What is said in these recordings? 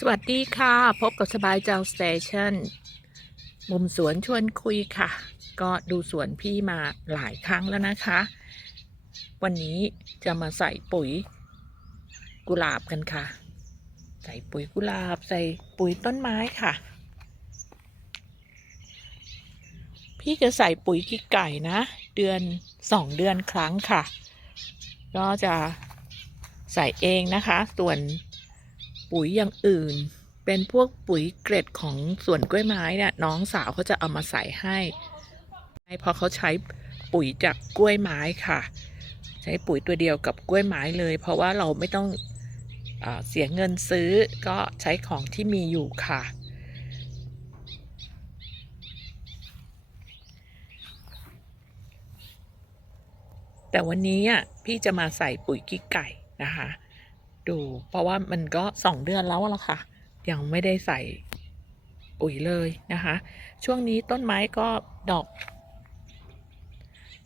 สวัสดีค่ะ พบกับสบายเจ้าสเตชันมุมสวนชวนคุยค่ะ ก็ดูสวนพี่มาหลายครั้งแล้วนะคะ วันนี้จะมาใส่ปุ๋ยกุหลาบกันค่ะ ใส่ปุ๋ยกุหลาบ ใส่ปุ๋ยต้นไม้ค่ะ พี่จะใส่ปุ๋ยขี้ไก่นะ เดือนสองเดือนครั้งค่ะ ก็จะใส่เองนะคะ ส่วน ปุ๋ยอย่างอื่น เป็นพวกปุ๋ยเกร็ดของสวนกล้วยไม้เนี่ยน้องสาวเขาจะเอามาใส่ให้เพราะเขาใช้ปุ๋ยจากกล้วยไม้ค่ะ ใช้ปุ๋ยตัวเดียวกับกล้วยไม้เลย เพราะว่าเราไม่ต้องอเสียเงินซื้อก็ใช้ของที่มีอยู่ค่ะ แต่วันนี้อะพี่จะมาใส่ปุ๋ยกิ๊กไก่นะคะ ดู เพราะว่ามันก็สองเดือนแล้วละค่ะ ยังไม่ได้ใส่ปุ๋ยเลยนะคะ ช่วงนี้ต้นไม้ก็ดอก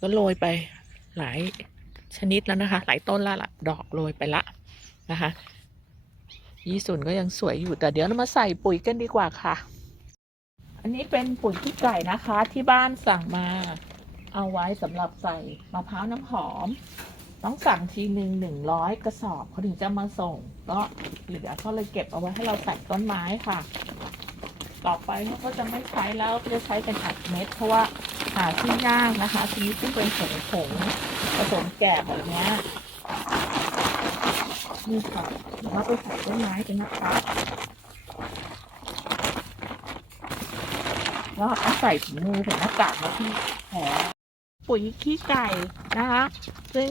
ก็โรยไปหลายชนิดแล้วนะคะ หลายต้นล้วล่ะดอกโรยไปละนะคะยี่สุนก็ยังสวยอยู่แต่เดี๋ยวเรามาใส่ปุ๋ยกันดีกว่าค่ะ อันนี้เป็นปุ๋ยขี้ไก่นะคะที่บ้านสั่งมาเอาไว้สำหรับใส่มะพร้าวน้ำหอม ต้องสั่งทีหนึ่งหนึ่งร้อยกระสอบเขาถึงจะมาส่ง ก็เหลือเขาเลยเก็บเอาไว้ให้เราใส่ต้นไม้ค่ะ ต่อไปเขาก็จะไม่ใช้แล้วจะใช้เป็นอัดเม็ด เพราะว่าหาที่ยากนะคะทีนี้ซึ่งเป็นผงผงผสมแกะแบบนี้นี่ค่ะเดี๋ยวเราไปใส่ต้นไม้กันนะคะแล้วเอาใส่ถุงมือใส่หน้ากากมาที่แผล ปุ๋ยขี้ไก่นะคะ ซึ่ง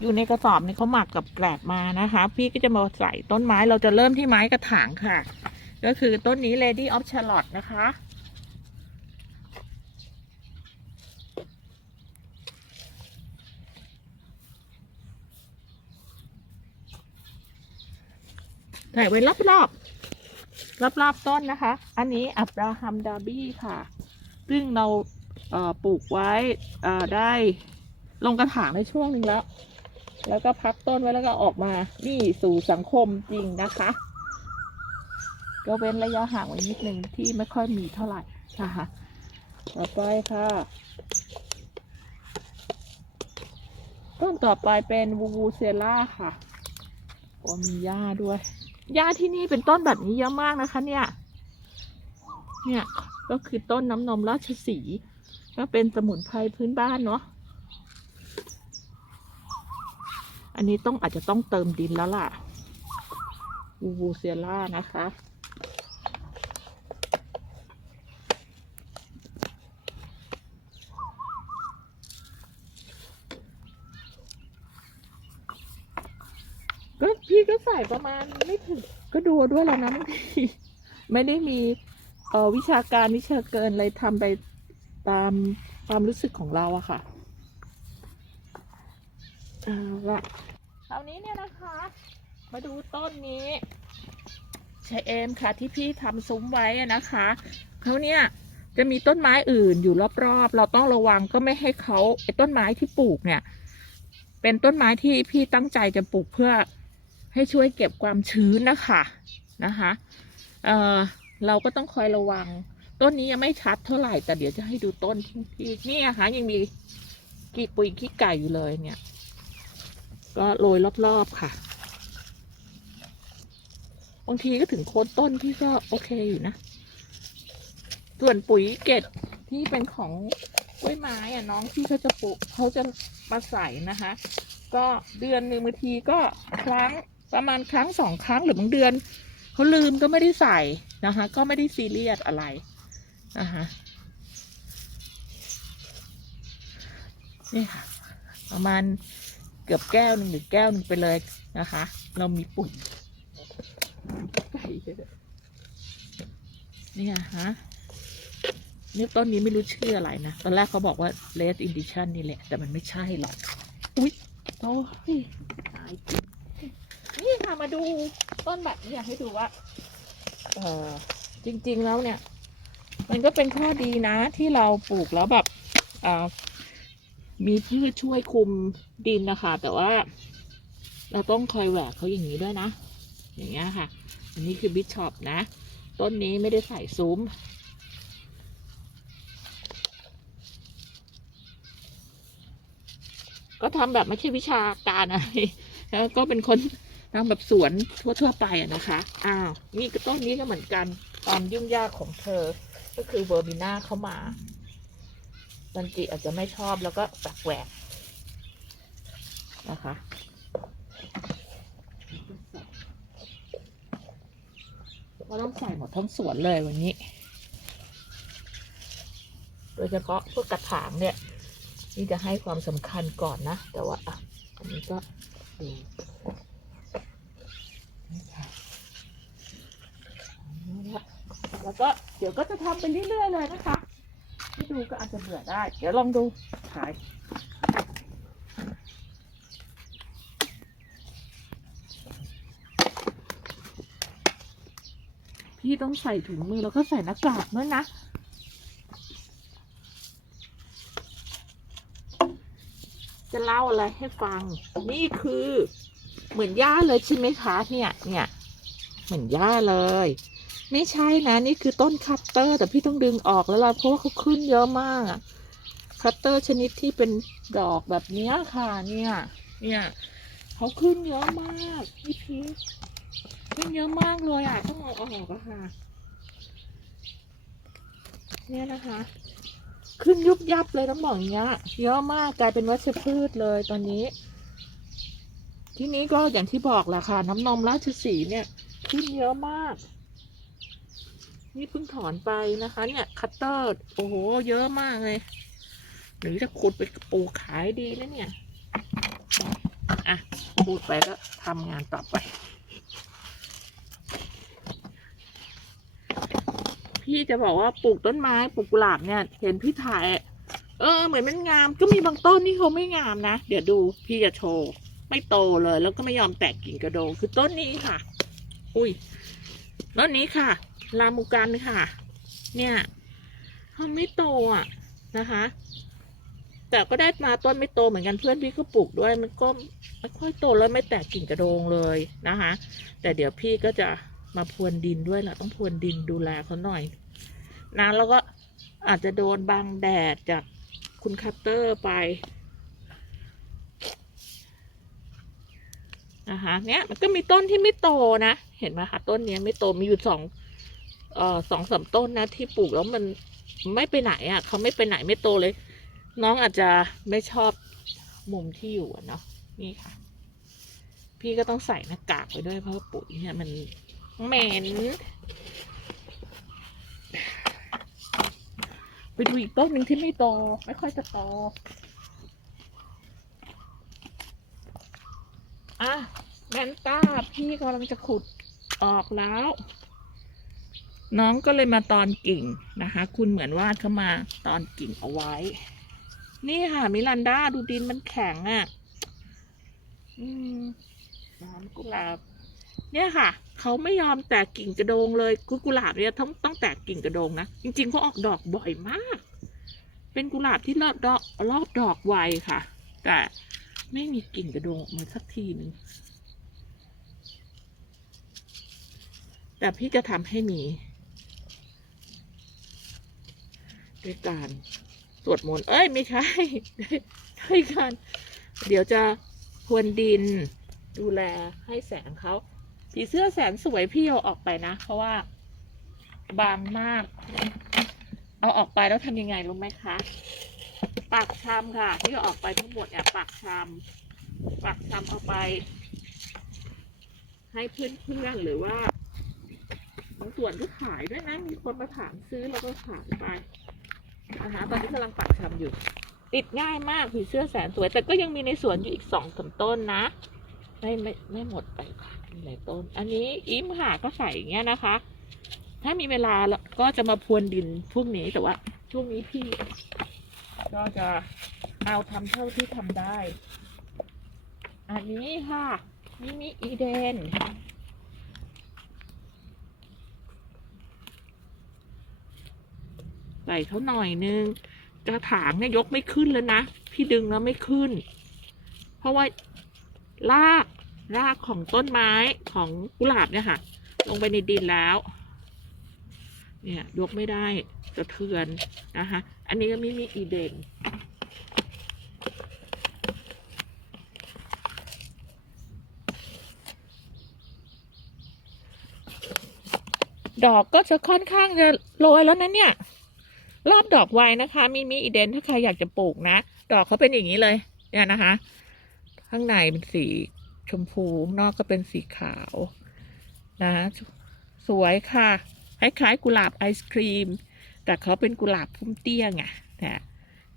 อยู่ในกระสอบนี่เขาหมักกับแกลบมานะคะ พี่ก็จะมาใส่ต้นไม้เราจะเริ่มที่ไม้กระถางค่ะ ก็คือต้นนี้ Lady of Charlotte นะคะ ใส่ไว้รอบๆรอบๆต้นนะคะ อันนี้อับราฮัมดาบี้ค่ะ ซึ่งเรา ปลูกไว้ได้ลงกระถางในช่วงหนึ่งแล้ว แล้วก็พักต้นไว้แล้วก็ออกมา นี่สู่สังคมจริงนะคะก็เว้นระยะห่างไว้นิดนึงที่ไม่ค่อยมีเท่าไหร่นะคะต่อไปค่ะ ต้นต่อไปเป็นวูวูเซล่าค่ะโอ้มีหญ้าด้วยหญ้าที่นี่เป็นต้นแบบนี้เยอะมากนะคะเนี่ย เนี่ยก็คือต้นน้ำนมราชสี ก็เป็นสมุนไพรพื้นบ้านเนาะ อันนี้ต้องอาจจะต้องเติมดินแล้วล่ะ วูวูเซียร่านะคะ ก็พี่ก็ใส่ประมาณไม่ถึง ก็ดูด้วยแล้วนะบางทีไม่ได้มีออวิชาการวิชาเกินอะไรทำไป ตามความรู้สึกของเราอะค่ะเอาละคราวนี้เนี่ยนะคะ มาดูต้นนี้ชเอมค่ะที่พี่ทำซุ้มไว้นะคะเขาเนี่ยจะมีต้นไม้อื่นอยู่รอบๆ เราต้องระวังก็ไม่ให้เขาไอ้ต้นไม้ที่ปลูกเนี่ย เป็นต้นไม้ที่พี่ตั้งใจจะปลูกเพื่อให้ช่วยเก็บความชื้นนะคะนะคะเออเราก็ต้องคอยระวัง ต้นนี้ยังไม่ชัดเท่าไหร่ แต่เดี๋ยวจะให้ดูต้นที่ที่นะคะยังมีกีปุ๋ยขี้ไก่อยู่เลยเนี่ย ก็โรยรอบๆค่ะ บางทีก็ถึงโคนต้นพี่ก็โอเคอยู่นะ ส่วนปุ๋ยเกตที่เป็นของกล้วยไม้อะน้องที่เขาจะปลูกเขาจะมาใส่นะคะ ก็เดือนหนึ่งบางทีก็ครั้งประมาณครั้งสองครั้งหรือบางเดือนเขาลืมก็ไม่ได้ใส่นะคะ ก็ไม่ได้ซีเรียสอะไร นะคะนี่ค่ะ ประมาณเกือบแก้วหนึ่งหรือแก้วหนึ่งไปเลยนะคะ เรามีปุ๋ยไก่เยอะเนี่ฮะนี่ต้นนี้ไม่รู้ชื่ออะไรนะ ตอนแรกเขาบอกว่า red edition นี่แหละ แต่มันไม่ใช่หรอก อุ๊ยโอ้ยตายนี่ค่ะมาดูต้นแบบนี้อยากให้ดูว่า เออจริง ๆ แล้วเนี่ย มันก็เป็นข้อดีนะที่เราปลูกแล้วแบบมีพืชช่วยคุมดินนะคะ แต่ว่า เราต้องคอยแหวกเขาอย่างนี้ด้วยนะ อย่างเงี้ยค่ะ อันนี้คือบิชอปนะ ต้นนี้ไม่ได้ใส่ซุ้มก็ทำแบบไม่ใช่วิชาการอะไร แล้วก็เป็นคนทำแบบสวนทั่วๆไปอะนะคะ อ้าว นี่ก็ต้นนี้ก็เหมือนกันความยุ่งยากของเธอ ก็คือเวอร์บิน่าเข้ามาจันจิอาจจะไม่ชอบแล้วก็แปลกแหวกนะคะ ก็ต้องใส่หมดทั้งสวนเลยวันนี้ โดยเฉพาะพวกกระถางเนี่ย นี่จะให้ความสำคัญก่อนนะ แต่ว่า อะ อันนี้ก็ดูนี่ค่ะ แล้วก็เดี๋ยวก็จะทำไปเรื่อยๆเลยนะคะที่ดูก็อาจจะเบื่อได้ เดี๋ยวลองดูขายพี่ต้องใส่ถุงมือแล้วก็ใส่หน้ากากด้วยนะจะเล่าอะไรให้ฟัง นี่คือเหมือนหญ้าเลยใช่ไหมคะ เนี่ย เนี่ย เหมือนหญ้าเลย ไม่ใช่นะนี่คือต้นคัตเตอร์ แต่พี่ต้องดึงออกแล้วล่ะเพราะว่าเขาขึ้นเยอะมากอะคัตเตอร์ชนิดที่เป็นดอกแบบเนี้ยค่ะ เนี่ย เนี่ยเขาขึ้นเยอะมากพี่พีขึ้นเยอะมากเลยอะต้องเอาออกอะค่ะ เนี่ยนะคะ ขึ้นยุบยับเลยต้องบอกอย่างเงี้ย เยอะมากกลายเป็นวัชพืชเลยตอนนี้ ที่นี้ก็อย่างที่บอกแหละค่ะ น้ำนมราชสีเนี่ย ขึ้นเยอะมาก นี่เพิ่งถอนไปนะคะ เนี่ยคัตเตอร์โอ้โห เยอะมากเลย หรือจะขุดไปปลูกขายดีนะเนี่ย อะพูดไปก็ทำงานต่อไป พี่จะบอกว่าปลูกต้นไม้ปลูกกุหลาบเนี่ย เห็นพี่ถ่าย เออ เหมือนมันงาม ก็มีบางต้นที่เขาไม่งามนะ เดี๋ยวดูพี่จะโชว์ไม่โตเลย แล้วก็ไม่ยอมแตกกิ่งกระโดงคือต้นนี้ค่ะ อุ้ยต้นนี้ค่ะ ลามูกันค่ะ เนี่ยเขาไม่โตอะนะคะ แต่ก็ได้มาต้นไม่โตเหมือนกันเพื่อนพี่ก็ปลูกด้วยมันก็ไม่ค่อยโตแล้วไม่แตกกิ่งกระโดงเลยนะคะ แต่เดี๋ยวพี่ก็จะมาพรวนดินด้วยแหละต้องพรวนดินดูแลเขาหน่อยนะแล้วก็อาจจะโดนบังแดดจากคุณคัตเตอร์ไปนะคะเนี้ยมันก็มีต้นที่ไม่โตนะ เห็นไหมคะต้นเนี้ยไม่โตมีอยู่สอง เอ่อสองสามต้นนะที่ปลูกแล้วมันไม่ไปไหนอะเขาไม่ไปไหนไม่โตเลย น้องอาจจะไม่ชอบมุมที่อยู่เนาะนี่ค่ะ พี่ก็ต้องใส่หน้ากากไปด้วยเพราะปุ๋ยเนี่ยมันเหม็นไปดูอีกต้นหนึ่งที่ไม่โต ไม่ค่อยจะโตอะแมนต้าพี่กำลังจะขุดออกแล้ว น้องก็เลยมาตอนกิ่งนะคะ คุณเหมือนวาดเข้ามาตอนกิ่งเอาไว้ นี่ค่ะมิลันดาดูดินมันแข็งอะ่ะน้ำกุหลาบ เนี่ยค่ะ เขาไม่ยอมแตกกิ่งกระโดงเลยกุกุหลาบเนี่ยต้องต้องแตกกิ่งกระโดงนะ จริงๆเขาออกดอกบ่อยมาก เป็นกุหลาบที่รอบดอกรอบดอกไวค่ะ แต่ไม่มีกิ่งกระโดงมาสักทีหนึ่งแต่พี่จะทำให้มี ด้วยการสวดมนต์ เอ้ย ไม่ใช่ด้วยการ เดี๋ยวจะพรวนดิน ดูแลให้แสงเขาผีเสื้อแสนสวยพี่เอาออกไปนะ เพราะว่า บางมาก เอาออกไปแล้วทำยังไงรู้ไหมคะปากชามค่ะ ที่เอาออกไปทั้งหมดเนี่ยปากชามปากชามเอาไป ให้เพื่อนๆหรือว่า บางส่วนก็ขายด้วยนะ มีคนมาถามซื้อแล้วก็ขายไปนะคะตอนนี้กำลังปักชำอยู่ ติดง่ายมากผีเสื้อแสนสวย แต่ก็ยังมีในสวนอยู่อีกสองสามต้นนะ ไม่ไม่ไม่หมดไปค่ะหลายต้น อันนี้อิมค่ะก็ใส่อย่างเงี้ยนะคะ ถ้ามีเวลาแล้วก็จะมาพรวนดินพวกนี้แต่ว่า ช่วงนี้พี่ก็จะเอาทำเท่าที่ทำได้ อันนี้ค่ะนี่มีอีเดน ใส่เขาหน่อยนึงกระถางเนี่ยยกไม่ขึ้นเลยนะ พี่ดึงแล้วไม่ขึ้น เพราะว่าลากรากของต้นไม้ของกุหลาบเนี่ยค่ะ ลงไปในดินแล้ว เนี่ยยกไม่ได้สะเทือนนะคะ อันนี้ก็ไม่มีอีเดนดอกก็จะค่อนข้างจะโรยแล้วนะเนี่ย รอบดอกไวนะคะ มีมีอีเดนถ้าใครอยากจะปลูกนะ ดอกเขาเป็นอย่างนี้เลย เนี่ยนะคะ ข้างในเป็นสีชมพูนอกก็เป็นสีขาวนะสวยค่ะ คล้ายๆกุหลาบไอศครีม แต่เขาเป็นกุหลาบพุ่มเตี้ยไงนะ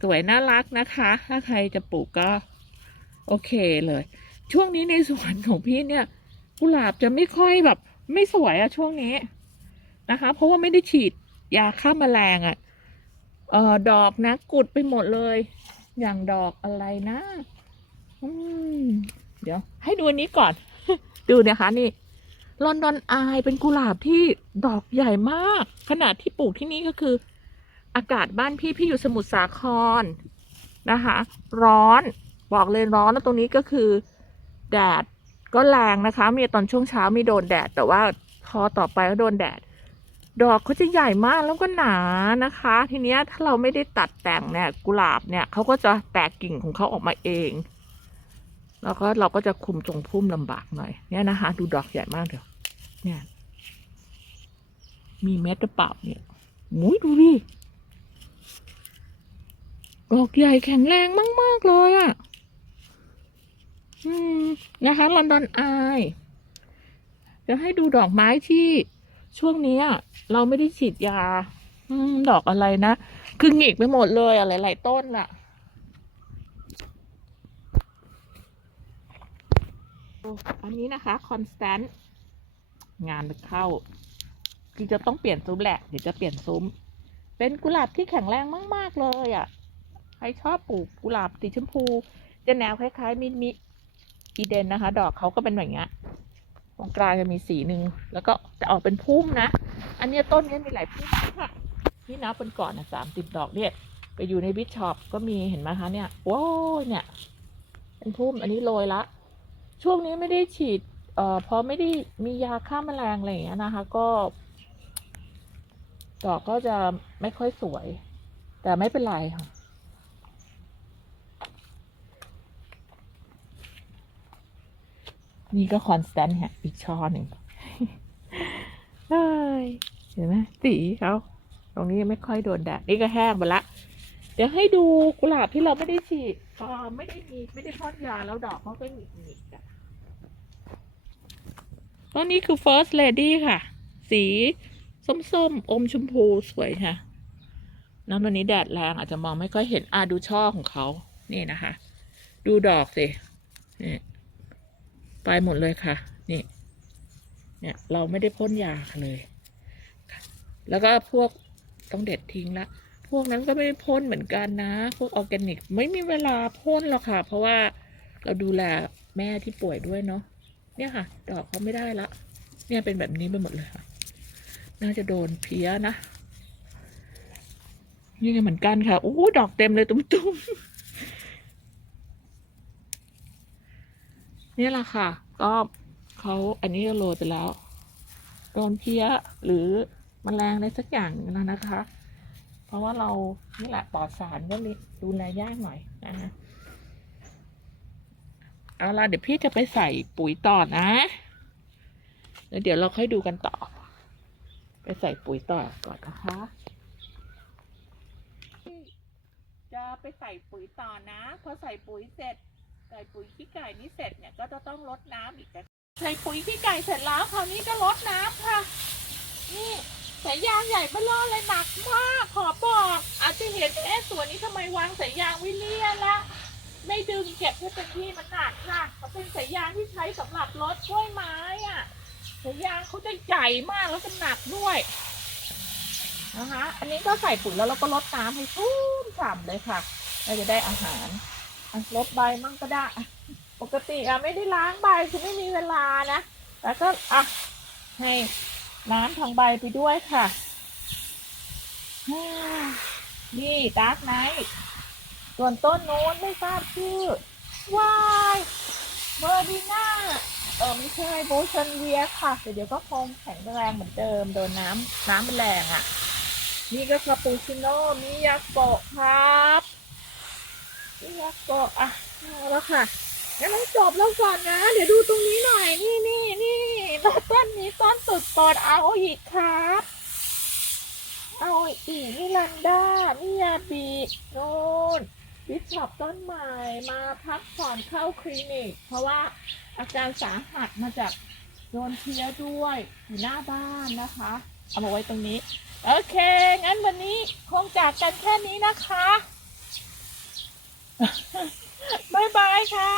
สวยน่ารักนะคะ ถ้าใครจะปลูกก็ โอเคเลย ช่วงนี้ในสวนของพี่เนี่ย กุหลาบจะไม่ค่อยแบบ ไม่สวยอะช่วงนี้นะคะ เพราะว่าไม่ได้ฉีดยาฆ่าแมลงอะ เออดอกนะ กุดไปหมดเลย อย่างดอกอะไรนะอืมเดี๋ยว ให้ดูอันนี้ก่อน ดูนะคะนี่ลอนดอนอายเป็นกุหลาบที่ดอกใหญ่มาก ขนาดที่ปลูกที่นี่ก็คือ อากาศบ้านพี่พี่อยู่สมุทรสาครนะคะ ร้อนบอกเลยร้อนแล้วตรงนี้ก็คือ แดดก็แรงนะคะ มีตอนช่วงเช้ามีโดนแดด แต่ว่าพอต่อไปก็โดนแดด ดอกเขาจะใหญ่มากแล้วก็หนานะคะ ทีเนี้ยถ้าเราไม่ได้ตัดแต่งเนี่ยกุหลาบเนี่ยเขาก็จะแตกกิ่งของเขาออกมาเอง แล้วก็เราก็จะคุมทรงพุ่มลำบากหน่อยเนี่ยนะคะ ดูดอกใหญ่มากเดี๋ยวเนี่ย มีเม็ดหรือเปล่าเนี่ยมุ้ยดูดิดอกใหญ่แข็งแรงมาก ๆ เลยอะ่ะนะคะลอนดอนอายจะให้ดูดอกไม้ที่ ช่วงนี้เราไม่ได้ฉีดยา อืม ดอกอะไรนะ คือหงิกไปหมดเลยอะไรหลายต้นล่ะ อันนี้นะคะคอนสแตนต์งานเข้า คือจะต้องเปลี่ยนซุ้มแหละ เดี๋ยวจะเปลี่ยนซุ้ม เป็นกุหลาบที่แข็งแรงมาก ๆ เลยอะ่ะ ใครชอบปลูกกุหลาบสีชมพู จะแนวคล้ายๆมิมิอีเดนนะคะ ดอกเขาก็เป็นแบบเนี้ย ตรงกลางจะมีสีหนึ่งแล้วก็จะออกเป็นพุ่มนะ อันนี้ต้นนี้มีหลายพุ่มค่ะนี่นับเป็นก่อนนะสามสิบดอกเนี่ย ไปอยู่ในบิชชอปก็มีเห็นไหมคะเนี่ยโอ้ยเนี่ย เป็นพุ่มอันนี้โรยละ ช่วงนี้ไม่ได้ฉีด เอ่อเพราะไม่ได้มียาฆ่าแมลงอะไรอย่างเงี้ยนะคะ ก็ ดอกก็จะไม่ค่อยสวย แต่ไม่เป็นไรค่ะ นี่ก็คอนสแตนต์ฮะ อีกช่อหนึ่งเห็นไหมสีเขาตรงนี้ยังไม่ค่อยโดนแดดนี่ก็แห้งไปละ เดี๋ยวให้ดูกุหลาบที่เราไม่ได้ฉีดพอไม่ได้มีไม่ได้พ่นยาแล้วดอกเขาก็หงิกหงิกอะต้นนี้คือ first lady ค่ะ สีส้มๆ อมชมพูสวยค่ะน้ำวันนี้แดดแรงอาจจะมองไม่ค่อยเห็นอะดูช่อของเขา นี่นะคะ ดูดอกสินี่ ไปหมดเลยค่ะ นี่ เนี่ยเราไม่ได้พ่นยาเลย แล้วก็พวกต้องเด็ดทิ้งละ พวกนั้นก็ไม่พ่นเหมือนกันนะ พวกออร์แกนิกไม่มีเวลาพ่นหรอกค่ะ เพราะว่าเราดูแลแม่ที่ป่วยด้วยเนาะ เนี่ยค่ะ ดอกเขาไม่ได้ละ เนี่ยเป็นแบบนี้ไปหมดเลยค่ะ น่าจะโดนเพี้ยนะนี่ไงเหมือนกันค่ะ โอ้ ดอกเต็มเลยตุ้มๆ นี่แหละค่ะ ก็เขาอันนี้ก็โรยไปแล้วโดนเพี้ยหรือมแมลงอะไรสักอย่างแล้วนะคะ เพราะว่าเรานี่แหละปลอดสารก็เลยดูแลยากหน่อยนะฮะเอาละเดี๋ยวพี่จะไปใส่ปุ๋ยต่อนะแล้วเดี๋ยวเราค่อยดูกันต่อ ไปใส่ปุ๋ยต่อก่อนนะคะ จะไปใส่ปุ๋ยต่อนะ พอใส่ปุ๋ยเสร็จ ใส่ปุ๋ยขี้ไก่นี่เสร็จเนี่ยก็จะต้องรดน้ำอีกใส่ปุ๋ยขี้ไก่เสร็จแล้วคราวนี้ก็รดน้ำค่ะ นี่สายยางใหญ่เบ้อล่อเลยหนักมากขอบอกอาจจะเห็นเอ๊ะส่วนนี้ทำไมวางสายยางไวิเลียนละไม่ดึงเก็บให้เป็นที่มันหนักค่ะเขาเป็นสายยางที่ใช้สำหรับรถกล้วยไม้อะสายยางเขาจะใหญ่มากแล้วก็หนักด้วยนะคะอันนี้ก็ใส่ปุ๋ยแล้วเราก็รดน้ำให้ชุ่มฉ่ำเลยค่ะเราจะได้อาหาร ลดใบมั่งก็ได้ ปกติอะไม่ได้ล้างใบคือไม่มีเวลานะแล้วก็อะให้น้ำทางใบไปด้วยค่ะ นี่ดาร์กไนท์ส่วนต้นโน้นไม่ทราบชื่อวายเมอร์ดีน่าเออไม่ใช่โบชันเวียค่ะแต่เดี๋ยวก็คงแข็งแรงเหมือนเดิมโดนน้ำน้ำมันแรงอะ นี่ก็คาปูชิโน่มิยาโกะครับ มิยาโกะอะเอาแล้วค่ะงั้นมันจบแล้วก่อนนะ เดี๋ยวดูตรงนี้หน่อย นี่นี่นี่ต้นนี้ต้นสุดปรดเอาอีกครับเอาอีกนิลันดานิยาบีโน่นวิชอบต้นใหม่มาพักผ่อนเข้าคลินิก เพราะว่าอาการสาหัสมาจากโดนเพี้ยด้วยอยู่หน้าบ้านนะคะ เอามาไว้ตรงนี้ โอเค งั้นวันนี้คงจากกันแค่นี้นะคะ บายบายค่ะ